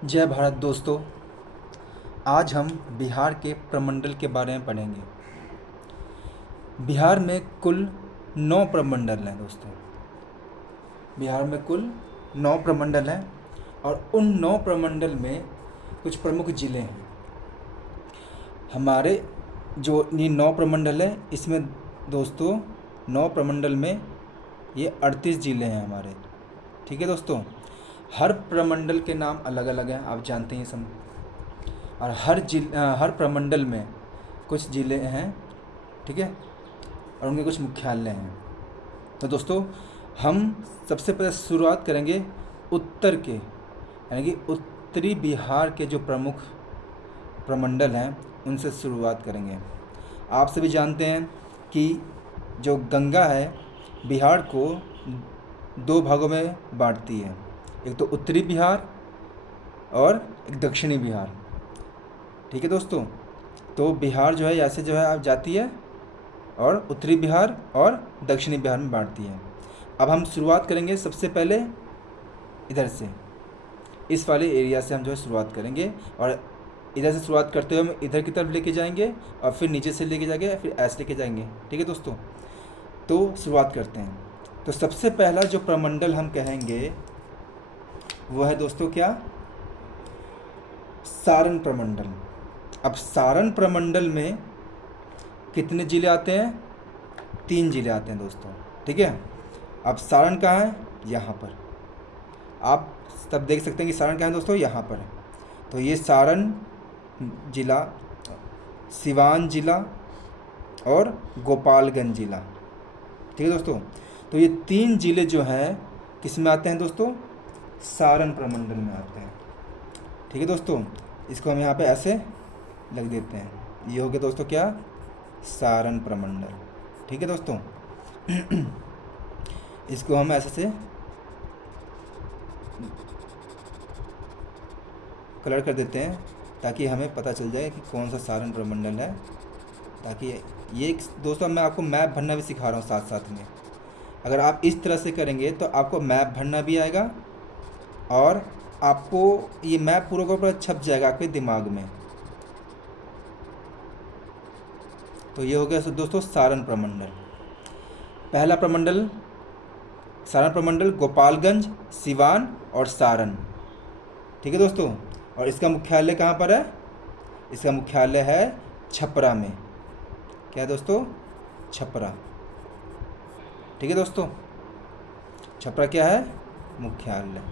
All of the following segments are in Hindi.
जय भारत दोस्तों। आज हम बिहार के प्रमंडल के बारे में पढ़ेंगे। बिहार में कुल 9 प्रमंडल हैं दोस्तों। बिहार में कुल 9 प्रमंडल हैं और उन 9 प्रमंडल में कुछ प्रमुख ज़िले हैं। हमारे जो ये 9 प्रमंडल हैं, इसमें दोस्तों 9 प्रमंडल में ये 38 ज़िले हैं हमारे। ठीक है दोस्तों, हर प्रमंडल के नाम अलग अलग हैं, आप जानते हैं सब। और हर प्रमंडल में कुछ ज़िले हैं, ठीक है, और उनके कुछ मुख्यालय हैं। तो दोस्तों, हम सबसे पहले शुरुआत करेंगे उत्तर के, यानी कि उत्तरी बिहार के जो प्रमुख प्रमंडल हैं उनसे शुरुआत करेंगे। आप सभी जानते हैं कि जो गंगा है बिहार को 2 भागों में बांटती है, एक तो उत्तरी बिहार और एक दक्षिणी बिहार। ठीक है दोस्तों, तो बिहार जो है ऐसे जो है आप जाती है और उत्तरी बिहार और दक्षिणी बिहार में बांटती है। अब हम शुरुआत करेंगे सबसे पहले इधर से, इस वाले एरिया से हम जो है शुरुआत करेंगे और इधर से शुरुआत करते हुए हम इधर की तरफ लेके जाएंगे और फिर नीचे से लेके जाएंगे, फिर ऐसे लेके जाएंगे। ठीक है दोस्तों, तो शुरुआत करते हैं। तो सबसे पहला जो प्रमंडल हम कहेंगे वो है दोस्तों क्या, सारण प्रमंडल। अब सारण प्रमंडल में कितने ज़िले आते हैं? 3 ज़िले आते हैं दोस्तों। ठीक है, अब सारण कहाँ है? यहाँ पर। आप तब देख सकते हैं कि सारण कहाँ है दोस्तों, यहाँ पर है। तो ये सारण जिला, सिवान जिला और गोपालगंज जिला। ठीक है दोस्तों, तो ये 3 ज़िले जो हैं किस में आते हैं दोस्तों? सारण प्रमंडल में आते हैं। ठीक है दोस्तों, इसको हम यहाँ पे ऐसे लग देते हैं। ये हो गया दोस्तों क्या, सारण प्रमंडल। ठीक है दोस्तों, इसको हम ऐसे से कलर कर देते हैं ताकि हमें पता चल जाए कि कौन सा सारण प्रमंडल है। ताकि ये दोस्तों, मैं आपको मैप भरना भी सिखा रहा हूँ साथ साथ में। अगर आप इस तरह से करेंगे तो आपको मैप भरना भी आएगा और आपको ये मैप पूरा का पूरा छप जाएगा आपके दिमाग में। तो ये हो गया दोस्तों सारण प्रमंडल। पहला प्रमंडल, सारण प्रमंडल गोपालगंज, सिवान और सारण। ठीक है दोस्तों, और इसका मुख्यालय कहाँ पर है? इसका मुख्यालय है छपरा में। क्या है दोस्तों? छपरा। ठीक है दोस्तों, छपरा क्या है? मुख्यालय।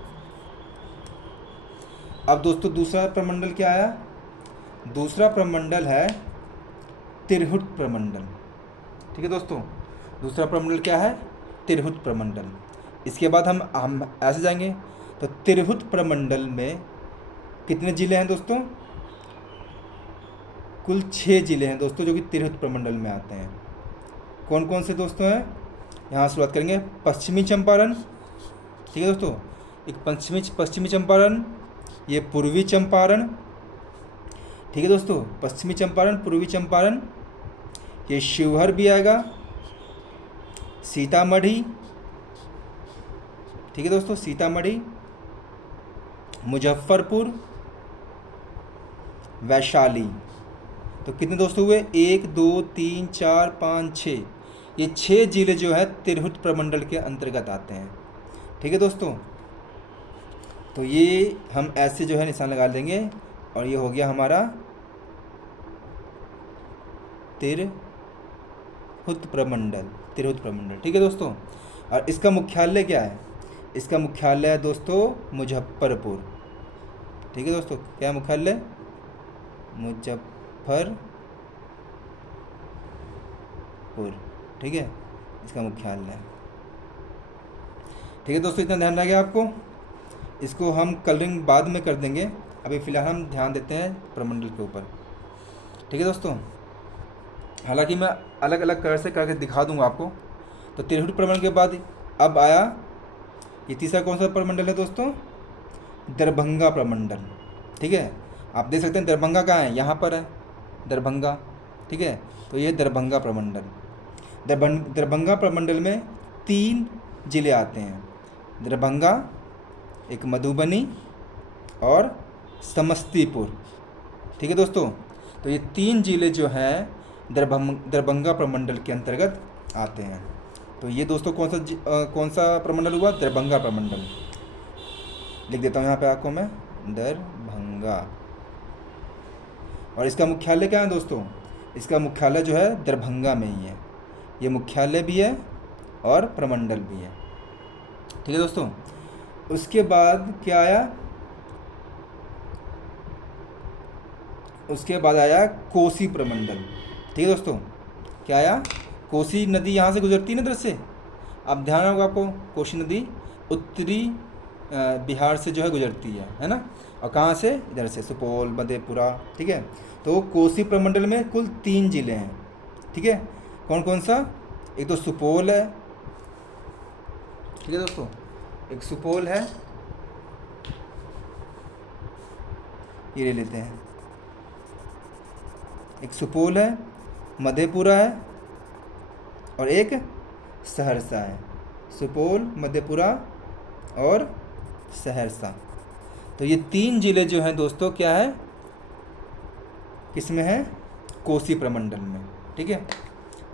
अब दोस्तों दूसरा प्रमंडल क्या आया? दूसरा प्रमंडल है तिरहुत प्रमंडल। ठीक है दोस्तों, दूसरा प्रमंडल क्या है? तिरहुत प्रमंडल। इसके बाद हम ऐसे जाएंगे तो तिरहुत प्रमंडल में कितने ज़िले हैं दोस्तों? कुल 6 ज़िले हैं दोस्तों जो कि तिरहुत प्रमंडल में आते हैं। कौन कौन से दोस्तों हैं? यहाँ शुरुआत करेंगे पश्चिमी चंपारण। ठीक है दोस्तों, एक पश्चिमी चंपारण, ये पूर्वी चंपारण। ठीक है दोस्तों, पश्चिमी चंपारण, पूर्वी चंपारण, ये शिवहर भी आएगा, सीतामढ़ी। ठीक है दोस्तों, सीतामढ़ी, मुजफ्फरपुर, वैशाली। तो कितने दोस्तों हुए? 1 2 3 4 5 6। ये 6 ज़िले जो है तिरहुत प्रमंडल के अंतर्गत आते हैं। ठीक है दोस्तों, तो ये हम ऐसे जो है निशान लगा देंगे और ये हो गया हमारा तिरहुत प्रमंडल। तिरहुत प्रमंडल। ठीक है दोस्तों, और इसका मुख्यालय क्या है? इसका मुख्यालय है दोस्तों मुजफ्फरपुर। ठीक है दोस्तों, क्या मुख्यालय? मुजफ्फरपुर। ठीक है, इसका मुख्यालय है। ठीक है दोस्तों, इतना ध्यान रखिए आपको। इसको हम कलरिंग बाद में कर देंगे, अभी फ़िलहाल हम ध्यान देते हैं प्रमंडल के ऊपर। ठीक है दोस्तों, हालांकि मैं अलग अलग कलर से करके दिखा दूंगा आपको। तो तिरहुत प्रमंडल के बाद अब आया ये तीसरा कौन सा प्रमंडल है दोस्तों? दरभंगा प्रमंडल। ठीक है, आप देख सकते हैं दरभंगा कहाँ है? यहाँ पर है दरभंगा। ठीक है, तो ये दरभंगा प्रमंडल। दरभंगा प्रमंडल में 3 ज़िले आते हैं, दरभंगा, एक मधुबनी और समस्तीपुर। ठीक है दोस्तों, तो ये 3 ज़िले जो हैं दरभंगा प्रमंडल के अंतर्गत आते हैं। तो ये दोस्तों कौन सा प्रमंडल हुआ? दरभंगा प्रमंडल। लिख देता हूँ यहाँ पे आपको मैं, दरभंगा। और इसका मुख्यालय क्या है दोस्तों? इसका मुख्यालय जो है दरभंगा में ही है। ये मुख्यालय भी है और प्रमंडल भी है। ठीक है दोस्तों, उसके बाद क्या आया? उसके बाद आया कोसी प्रमंडल। ठीक है दोस्तों, क्या आया? कोसी नदी यहाँ से गुजरती है ना इधर से। अब ध्यान होगा आपको, कोसी नदी उत्तरी बिहार से जो है गुजरती है ना। और कहाँ से? इधर से, सुपौल, मधेपुरा। ठीक है, तो कोसी प्रमंडल में कुल 3 ज़िले हैं। ठीक है, कौन कौन सा? एक तो सुपौल है। ठीक है दोस्तों, एक सुपौल है, ये ले लेते हैं। एक सुपौल है, मधेपुरा है और एक सहरसा है। सुपौल, मधेपुरा और सहरसा। तो ये 3 ज़िले जो हैं दोस्तों क्या है? किस में है? कोसी प्रमंडल में। ठीक है,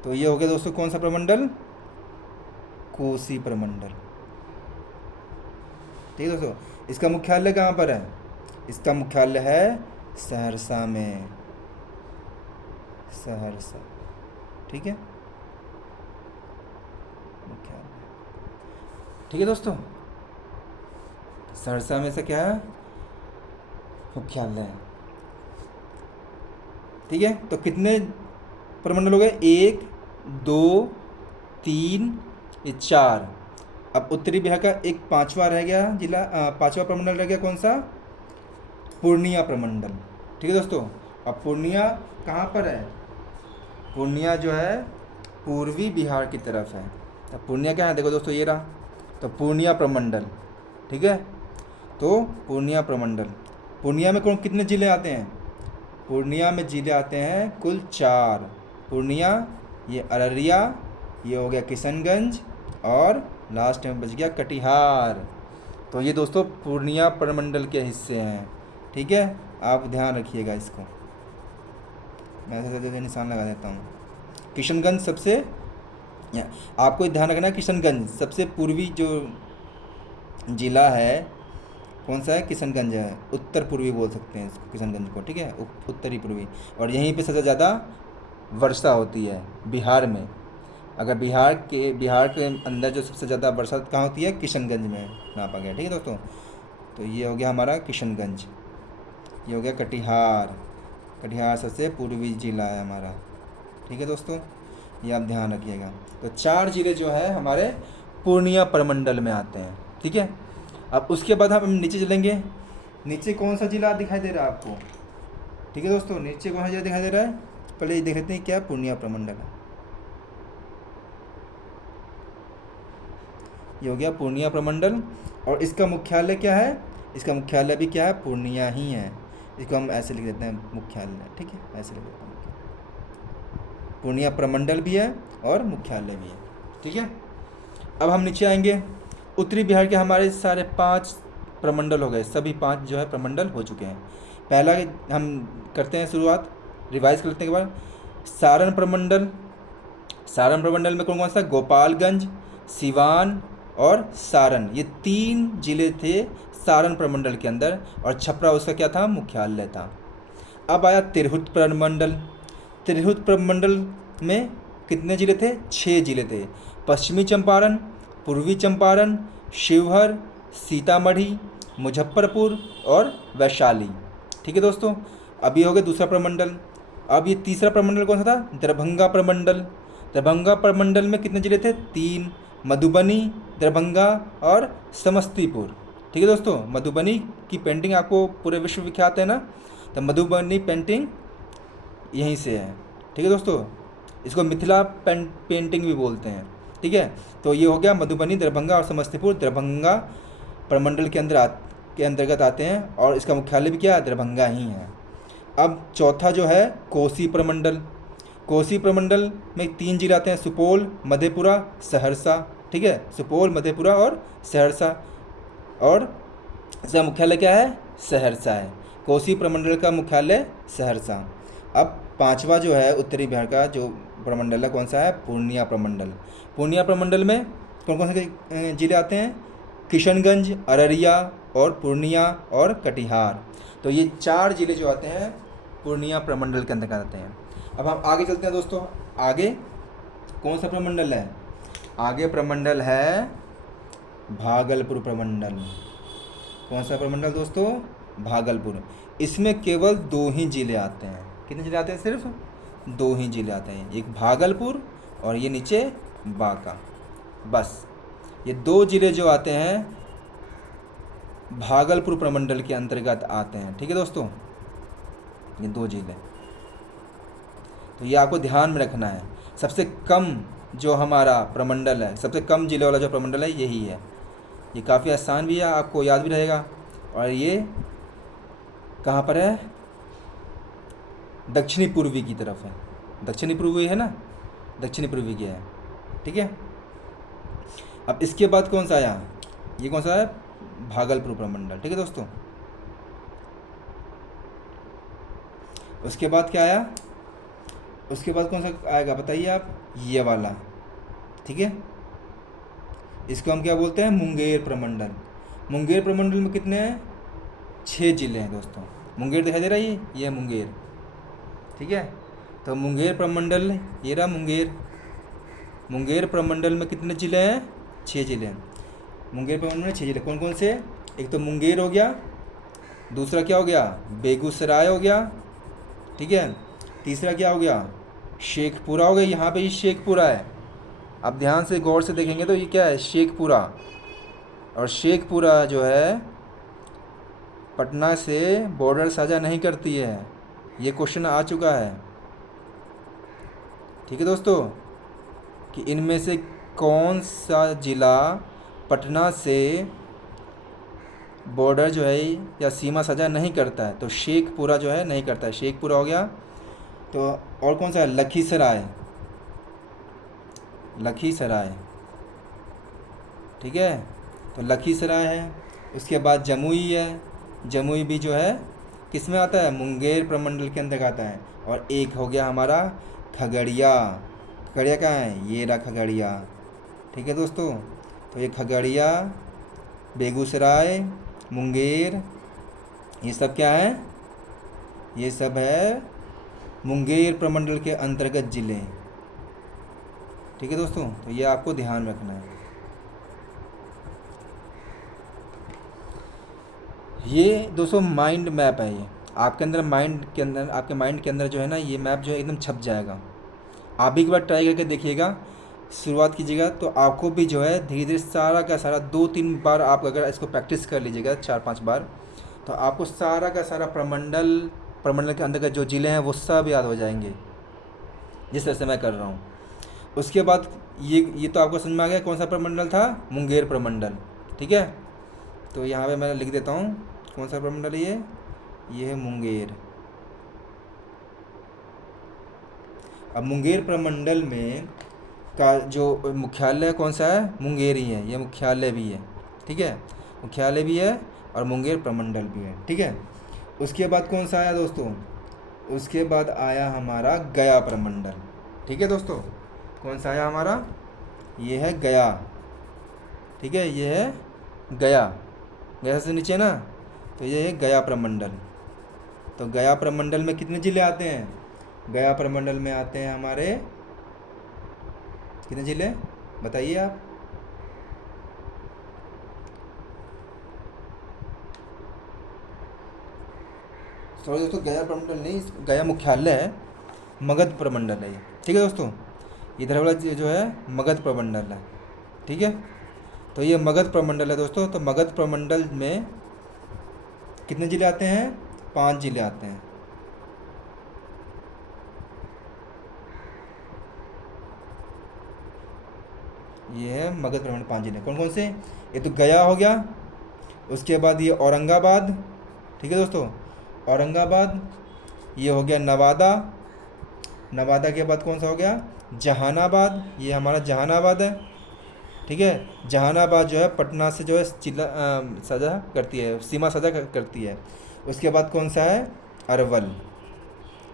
तो ये हो गया दोस्तों कौन सा प्रमंडल? कोसी प्रमंडल। ठीक है दोस्तों, इसका मुख्यालय कहाँ पर है? इसका मुख्यालय है सहरसा में, सहरसा। ठीक है, मुख्यालय। ठीक है दोस्तों, सहरसा में से क्या है? मुख्यालय है। ठीक है, तो कितने प्रमंडल हो गए? 1, 2, 3, ये 4। अब उत्तरी बिहार का एक 5वां रह गया जिला, 5वां प्रमंडल रह गया। कौन सा? पूर्णिया प्रमंडल। ठीक है दोस्तों, अब पूर्णिया कहाँ पर है? पूर्णिया जो है पूर्वी बिहार की तरफ है। अब पूर्णिया क्या है? देखो दोस्तों, ये रहा, तो पूर्णिया प्रमंडल। ठीक है, तो पूर्णिया प्रमंडल। पूर्णिया में कौन कितने ज़िले आते हैं? पूर्णिया में ज़िले आते हैं कुल 4। पूर्णिया, ये अररिया, ये हो गया किशनगंज और लास्ट में बच गया कटिहार। तो ये दोस्तों पूर्णिया प्रमंडल के हिस्से हैं। ठीक है, आप ध्यान रखिएगा इसको। मैं ऐसे निशान लगा देता हूँ। किशनगंज सबसे, आपको ध्यान रखना है, किशनगंज सबसे पूर्वी जो ज़िला है कौन सा है? किशनगंज है। उत्तर पूर्वी बोल सकते हैं इसको, किशनगंज को। ठीक है, उत्तरी पूर्वी। और यहीं पे सबसे ज़्यादा वर्षा होती है बिहार में। अगर बिहार के अंदर जो सबसे ज़्यादा वर्षा कहाँ होती है? किशनगंज में नापा गया। ठीक है दोस्तों, तो ये हो गया हमारा किशनगंज। ये हो गया कटिहार। कटिहार सबसे पूर्वी ज़िला है हमारा। ठीक है दोस्तों, ये आप ध्यान रखिएगा। तो 4 ज़िले जो है हमारे पूर्णिया प्रमंडल में आते हैं। ठीक है, अब उसके बाद हम नीचे चलेंगे। नीचे कौन सा ज़िला दिखाई दे रहा है आपको? ठीक है दोस्तों, नीचे कौन सा ज़िला दिखाई दे रहा है? पहले ये देख लेते हैं क्या पूर्णिया प्रमंडल है। ये हो गया पूर्णिया प्रमंडल। और इसका मुख्यालय क्या है? इसका मुख्यालय भी क्या है? पूर्णिया ही है। इसको हम ऐसे लिख देते हैं, मुख्यालय। ठीक है, ऐसे लिख देते हैं, पूर्णिया प्रमंडल भी है और मुख्यालय भी है। ठीक है, अब हम नीचे आएंगे। उत्तरी बिहार के हमारे सारे 5 प्रमंडल हो गए। सभी 5 जो है प्रमंडल हो चुके हैं। पहला हम करते हैं शुरुआत, रिवाइज करने के बाद। सारण प्रमंडल। सारण प्रमंडल में कौन कौन सा? गोपालगंज, सिवान और सारण। ये 3 ज़िले थे सारण प्रमंडल के अंदर, और छपरा उसका क्या था? मुख्यालय था। अब आया तिरहुत प्रमंडल। तिरहुत प्रमंडल में कितने ज़िले थे? 6 ज़िले थे। पश्चिमी चंपारण, पूर्वी चंपारण, शिवहर, सीतामढ़ी, मुजफ्फरपुर और वैशाली। ठीक है दोस्तों, अब ये हो गया दूसरा प्रमंडल। अब ये तीसरा प्रमंडल कौन सा था? दरभंगा प्रमंडल। दरभंगा प्रमंडल में कितने ज़िले थे? 3, मधुबनी, दरभंगा और समस्तीपुर। ठीक है दोस्तों, मधुबनी की पेंटिंग आपको पूरे विश्व विख्यात है ना, तो मधुबनी पेंटिंग यहीं से है। ठीक है दोस्तों, इसको मिथिला पेंटिंग भी बोलते हैं। ठीक है, तो ये हो गया मधुबनी, दरभंगा और समस्तीपुर दरभंगा प्रमंडल के अंतर्गत आते हैं, और इसका मुख्यालय भी क्या है? दरभंगा ही है। अब चौथा जो है कोसी प्रमंडल। कोसी प्रमंडल में 3 जिले आते हैं, सुपौल, मधेपुरा, सहरसा। ठीक है, सुपौल, मधेपुरा और सहरसा, और इसका मुख्यालय क्या है? सहरसा है। कोसी प्रमंडल का मुख्यालय सहरसा। अब पांचवा जो है उत्तरी बिहार का जो प्रमंडल है कौन सा है? पूर्णिया प्रमंडल। पूर्णिया प्रमंडल में कौन कौन से जिले आते हैं? किशनगंज, अररिया और पूर्णिया और कटिहार। तो ये 4 जिले जो आते हैं पूर्णिया प्रमंडल के अंतर्गत आते हैं। अब हम आगे चलते हैं दोस्तों। आगे कौन सा प्रमंडल है? आगे प्रमंडल है भागलपुर प्रमंडल। कौन सा प्रमंडल दोस्तों? भागलपुर। इसमें केवल 2 ही जिले आते हैं। कितने जिले आते हैं? सिर्फ 2 ही जिले आते हैं, एक भागलपुर और ये नीचे बांका। बस ये 2 जिले जो आते हैं भागलपुर प्रमंडल के अंतर्गत आते हैं। ठीक है दोस्तों, ये 2 जिले, तो ये आपको ध्यान में रखना है। सबसे कम जो हमारा प्रमंडल है, सबसे कम जिले वाला जो प्रमंडल है यही है। ये काफ़ी आसान भी है, आपको याद भी रहेगा। और ये कहाँ पर है? दक्षिणी पूर्वी की तरफ है। दक्षिणी पूर्वी है ना, दक्षिणी पूर्वी की है। ठीक है। अब इसके बाद कौन सा आया? ये कौन सा है? भागलपुर प्रमंडल। ठीक है दोस्तों। उसके बाद क्या आया? उसके बाद कौन सा आएगा बताइए आप? ये वाला। ठीक है, इसको हम क्या बोलते हैं? मुंगेर प्रमंडल। मुंगेर प्रमंडल में कितने हैं? 6 जिले हैं दोस्तों। मुंगेर दिखाई दे रहा है, ये है मुंगेर। ठीक है, तो मुंगेर प्रमंडल, ये रहा मुंगेर। मुंगेर प्रमंडल में कितने जिले हैं? 6 जिले हैं। मुंगेर प्रमंडल में 6 जिले कौन कौन से? एक तो मुंगेर हो गया, दूसरा क्या हो गया? बेगूसराय हो गया। ठीक है, तीसरा क्या हो गया? शेखपुरा हो गया। यहाँ पे ये शेखपुरा है, आप ध्यान से गौर से देखेंगे तो ये क्या है? शेखपुरा। और शेखपुरा जो है पटना से बॉर्डर साझा नहीं करती है, ये क्वेश्चन आ चुका है। ठीक है दोस्तों, कि इनमें से कौन सा ज़िला पटना से बॉर्डर जो है या सीमा साझा नहीं करता है? तो शेखपुरा जो है नहीं करता है, शेखपुरा हो गया। तो और कौन सा है? लखीसराय। लखीसराय, ठीक है, तो लखीसराय है। उसके बाद जमुई है। जमुई भी जो है किस में आता है? मुंगेर प्रमंडल के अंदर आता है। और एक हो गया हमारा खगड़िया। खगड़िया कहाँ है? ये रहा खगड़िया। ठीक है दोस्तों, तो ये खगड़िया, बेगूसराय, मुंगेर, ये सब क्या है? ये सब है मुंगेर प्रमंडल के अंतर्गत ज़िले। ठीक है दोस्तों, तो ये आपको ध्यान रखना है। ये दोस्तों माइंड मैप है। ये आपके अंदर माइंड के अंदर, आपके माइंड के अंदर जो है ना, ये मैप जो है एकदम छप जाएगा। आप भी एक बार ट्राई करके देखिएगा, शुरुआत कीजिएगा, तो आपको भी जो है धीरे धीरे सारा का सारा 2-3 बार आप अगर इसको प्रैक्टिस कर लीजिएगा, 4-5 बार, तो आपको सारा का सारा प्रमंडल के अंदर के जो ज़िले हैं वो सब याद हो जाएंगे, जिस तरह से मैं कर रहा हूँ। उसके बाद ये तो आपको समझ में आ गया कौन सा प्रमंडल था? मुंगेर प्रमंडल। ठीक है, तो यहाँ पे मैं लिख देता हूँ कौन सा प्रमंडल है ये है मुंगेर। अब मुंगेर प्रमंडल में का जो मुख्यालय कौन सा है? मुंगेर ही है। ये मुख्यालय भी है। ठीक है, मुख्यालय भी है और मुंगेर प्रमंडल भी है। ठीक है, उसके बाद कौन सा आया दोस्तों? उसके बाद आया हमारा गया प्रमंडल। ठीक है दोस्तों, कौन सा आया हमारा? ये है गया। ठीक है, ये है गया, गया से नीचे ना, तो ये है गया प्रमंडल। तो गया प्रमंडल में कितने ज़िले आते हैं? गया प्रमंडल में आते हैं हमारे कितने ज़िले बताइए आप? सॉरी दोस्तों, गया प्रमंडल नहीं, गया मुख्यालय है, मगध प्रमंडल है ये। ठीक है दोस्तों, इधर वाला जो है मगध प्रमंडल है। ठीक है, तो ये मगध प्रमंडल है दोस्तों। तो मगध प्रमंडल में कितने ज़िले आते हैं? 5 ज़िले आते हैं। ये है मगध प्रमंडल 5 ज़िले। कौन कौन से? ये तो गया हो गया, उसके बाद ये औरंगाबाद। ठीक है दोस्तों, औरंगाबाद, ये हो गया नवादा। नवादा के बाद कौन सा हो गया? जहानाबाद, ये हमारा जहानाबाद है। ठीक है। जहानाबाद जो है पटना से जो है जिला सजा करती है, सीमा सजा करती है। उसके बाद कौन सा है, अरवल,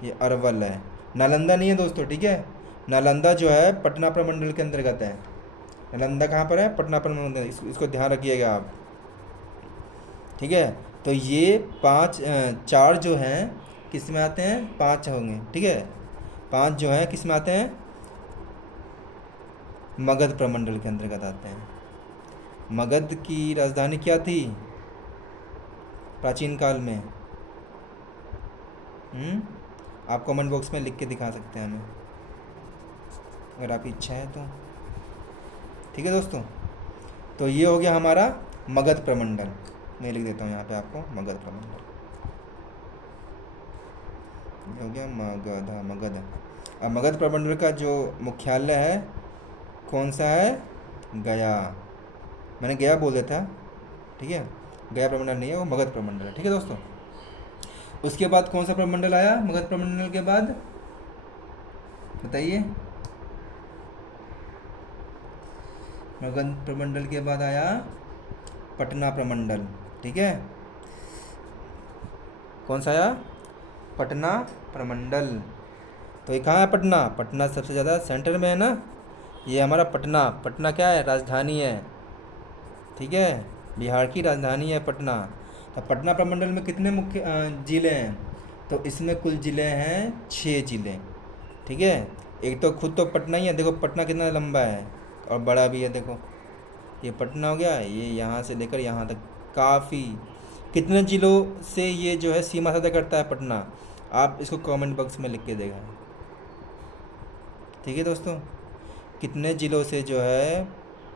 ये अरवल है। नालंदा नहीं है दोस्तों, ठीक है। नालंदा जो है पटना प्रमंडल के अंतर्गत है। नालंदा कहाँ पर है, पटना प्रमंडल, इसको ध्यान रखिएगा आप, ठीक है। तो ये चार जो हैं किस में आते हैं, पांच होंगे, ठीक है। पांच जो हैं किस में आते हैं, मगध प्रमंडल के अंतर्गत आते हैं। मगध की राजधानी क्या थी प्राचीन काल में? आप कमेंट बॉक्स में लिख के दिखा सकते हैं हमें, अगर आपकी इच्छा है तो, ठीक है दोस्तों। तो ये हो गया हमारा मगध प्रमंडल। मैं लिख देता हूँ यहाँ पे आपको, मगध प्रमंडल, ये हो गया मगध, हाँ मगध। अब मगध प्रमंडल का जो मुख्यालय है कौन सा है, गया। मैंने गया बोल दिया था, ठीक है। गया प्रमंडल नहीं है, वो मगध प्रमंडल है, ठीक है दोस्तों। उसके बाद कौन सा प्रमंडल आया मगध प्रमंडल के बाद, बताइए। मगध प्रमंडल के बाद आया पटना प्रमंडल, ठीक है। कौन सा आया, पटना प्रमंडल। तो ये कहाँ है, पटना, पटना सबसे ज़्यादा सेंटर में है ना, ये हमारा पटना। पटना क्या है, राजधानी है, ठीक है। बिहार की राजधानी है पटना। तो पटना प्रमंडल में कितने मुख्य ज़िले हैं, तो इसमें कुल ज़िले हैं 6 ज़िले, ठीक है। एक तो खुद तो पटना ही है, देखो पटना कितना लंबा है और बड़ा भी है, देखो ये पटना हो गया, ये यहाँ से लेकर यहाँ तक काफ़ी, कितने ज़िलों से ये जो है सीमा साझा करता है पटना, आप इसको कमेंट बॉक्स में लिख के देगा, ठीक है दोस्तों। कितने ज़िलों से जो है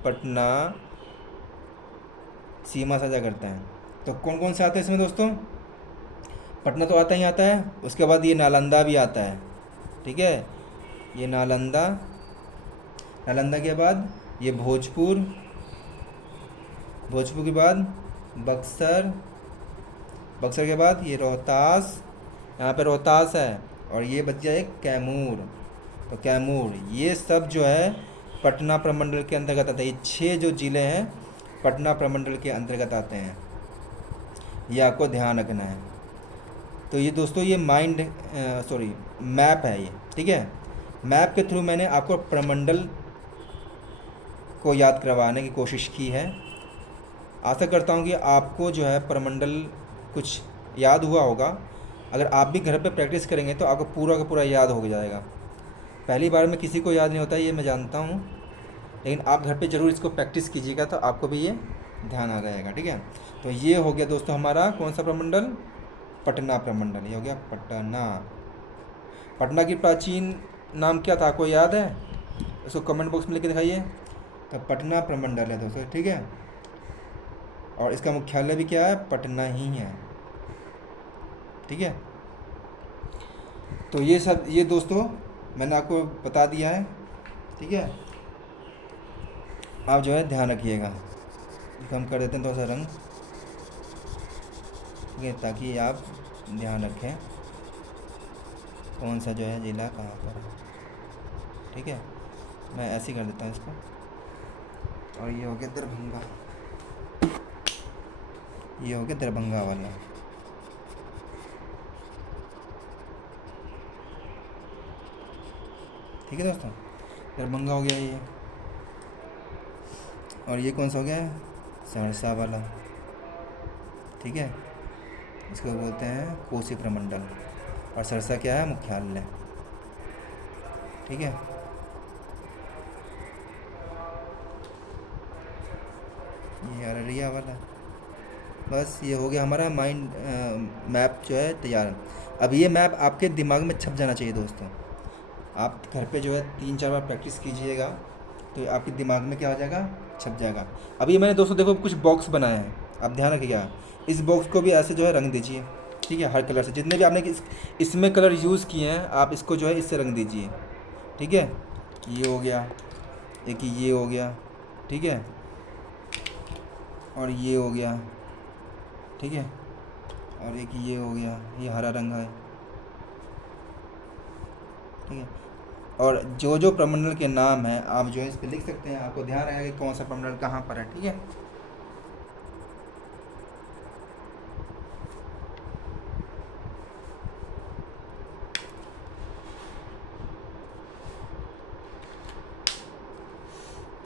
पटना सीमा साझा करता है, तो कौन कौन से आते हैं इसमें दोस्तों, पटना तो आता ही आता है, उसके बाद ये नालंदा भी आता है, ठीक है। ये नालंदा, नालंदा के बाद ये भोजपुर, भोजपुर के बाद बक्सर, बक्सर के बाद ये रोहतास, यहाँ पे रोहतास है, और ये बच गया एक कैमूर। तो कैमूर, ये सब जो है पटना प्रमंडल के अंतर्गत आते हैं। ये 6 जो ज़िले हैं पटना प्रमंडल के अंतर्गत आते हैं, ये आपको ध्यान रखना है। तो ये दोस्तों ये मैप है ये, ठीक है। मैप के थ्रू मैंने आपको प्रमंडल को याद करवाने की कोशिश की है। आशा करता हूँ कि आपको जो है प्रमंडल कुछ याद हुआ होगा। अगर आप भी घर पे प्रैक्टिस करेंगे तो आपको पूरा का पूरा याद हो जाएगा। पहली बार में किसी को याद नहीं होता, ये मैं जानता हूँ, लेकिन आप घर पे ज़रूर इसको प्रैक्टिस कीजिएगा तो आपको भी ये ध्यान आ जाएगा, ठीक है। तो ये हो गया दोस्तों हमारा कौन सा प्रमंडल, पटना प्रमंडल, ये हो गया पटना। पटना की प्राचीन नाम क्या था, आपको याद है, उसको कमेंट बॉक्स में लिख के दिखाइए। तो पटना प्रमंडल है दोस्तों, ठीक है। और इसका मुख्यालय भी क्या है, पटना ही है, ठीक है। तो ये सब, ये दोस्तों मैंने आपको बता दिया है, ठीक है। आप जो है ध्यान रखिएगा। हम कर देते हैं थोड़ा सा रंग, ठीक है, ताकि आप ध्यान रखें कौन सा जो है ज़िला कहाँ पर है, ठीक है। मैं ऐसे ही कर देता हूँ इसको। और ये हो गया दरभंगा, ये हो गया दरभंगा वाला, ठीक है दोस्तों। दरभंगा हो गया ये। और ये कौन सा हो गया, सहरसा वाला, ठीक है। इसको बोलते हैं कोसी प्रमंडल, और सहरसा क्या है, मुख्यालय, ठीक है। ये अररिया वाला। बस ये हो गया हमारा मैप जो है तैयार। अब ये मैप आपके दिमाग में छप जाना चाहिए दोस्तों। आप घर पे जो है 3-4 बार प्रैक्टिस कीजिएगा तो आपके दिमाग में क्या हो जाएगा, छप जाएगा। अब ये मैंने दोस्तों देखो कुछ बॉक्स बनाए हैं, आप ध्यान रखिएगा। इस बॉक्स को भी ऐसे जो है रंग दीजिए, ठीक है, हर कलर से। जितने भी आपने इसमें कलर यूज़ किए हैं आप इसको जो है इससे रंग दीजिए, ठीक है। ये हो गया, एक ये हो गया, ठीक है, और ये हो गया, ठीक है, और एक ये हो गया, ये हरा रंग है, ठीक है। और जो जो प्रमंडल के नाम हैं आप जो है इस पर लिख सकते हैं, आपको ध्यान रहेगा कि कौन सा प्रमंडल कहाँ पर है। ठीक है,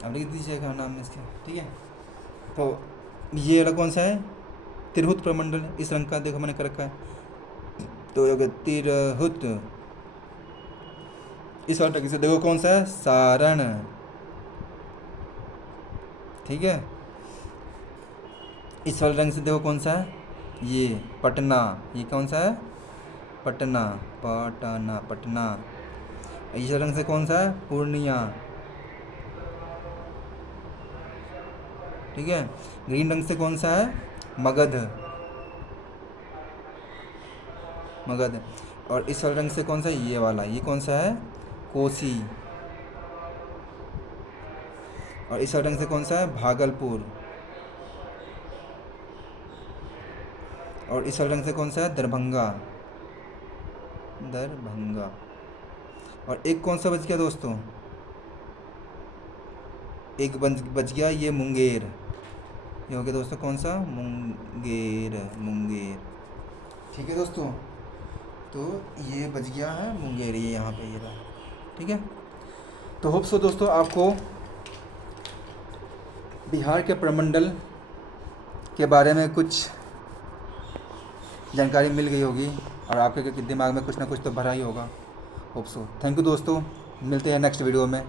अब लिख दीजिएगा नाम में इसके। ठीक है, तो ये वाला कौन सा है, तिरहुत प्रमंडल है। इस रंग का देखो मैंने कर रखा है, तो अगर तिरहुत। इस वाले टकी से देखो कौन सा है, सारण। ठीक है, इस वाले रंग से देखो कौन सा है, ये पटना। ये कौन सा है, पटना, पटना, पटना। इस रंग से कौन सा है, पूर्णिया। ठीक है, ग्रीन रंग से कौन सा है, मगध, मगध। और इस वाले रंग से कौन सा है, ये वाला, ये कौन सा है, कोसी। और इस वाले रंग से कौन सा है, भागलपुर। और इस वाले रंग से कौन सा है, दरभंगा, दरभंगा। और एक कौन सा बच गया दोस्तों, एक बच गया ये मुंगेर। ये हो गया दोस्तों कौन सा, मुंगेर, मुंगेर। ठीक है दोस्तों, तो ये बच गया है मुंगेर, ये यहाँ पे ये रहा। ठीक है, तो होप सो दोस्तों आपको बिहार के प्रमंडल के बारे में कुछ जानकारी मिल गई होगी, और आपके दिमाग में कुछ ना कुछ तो भरा ही होगा। Hope so. थैंक यू दोस्तों, मिलते हैं नेक्स्ट वीडियो में।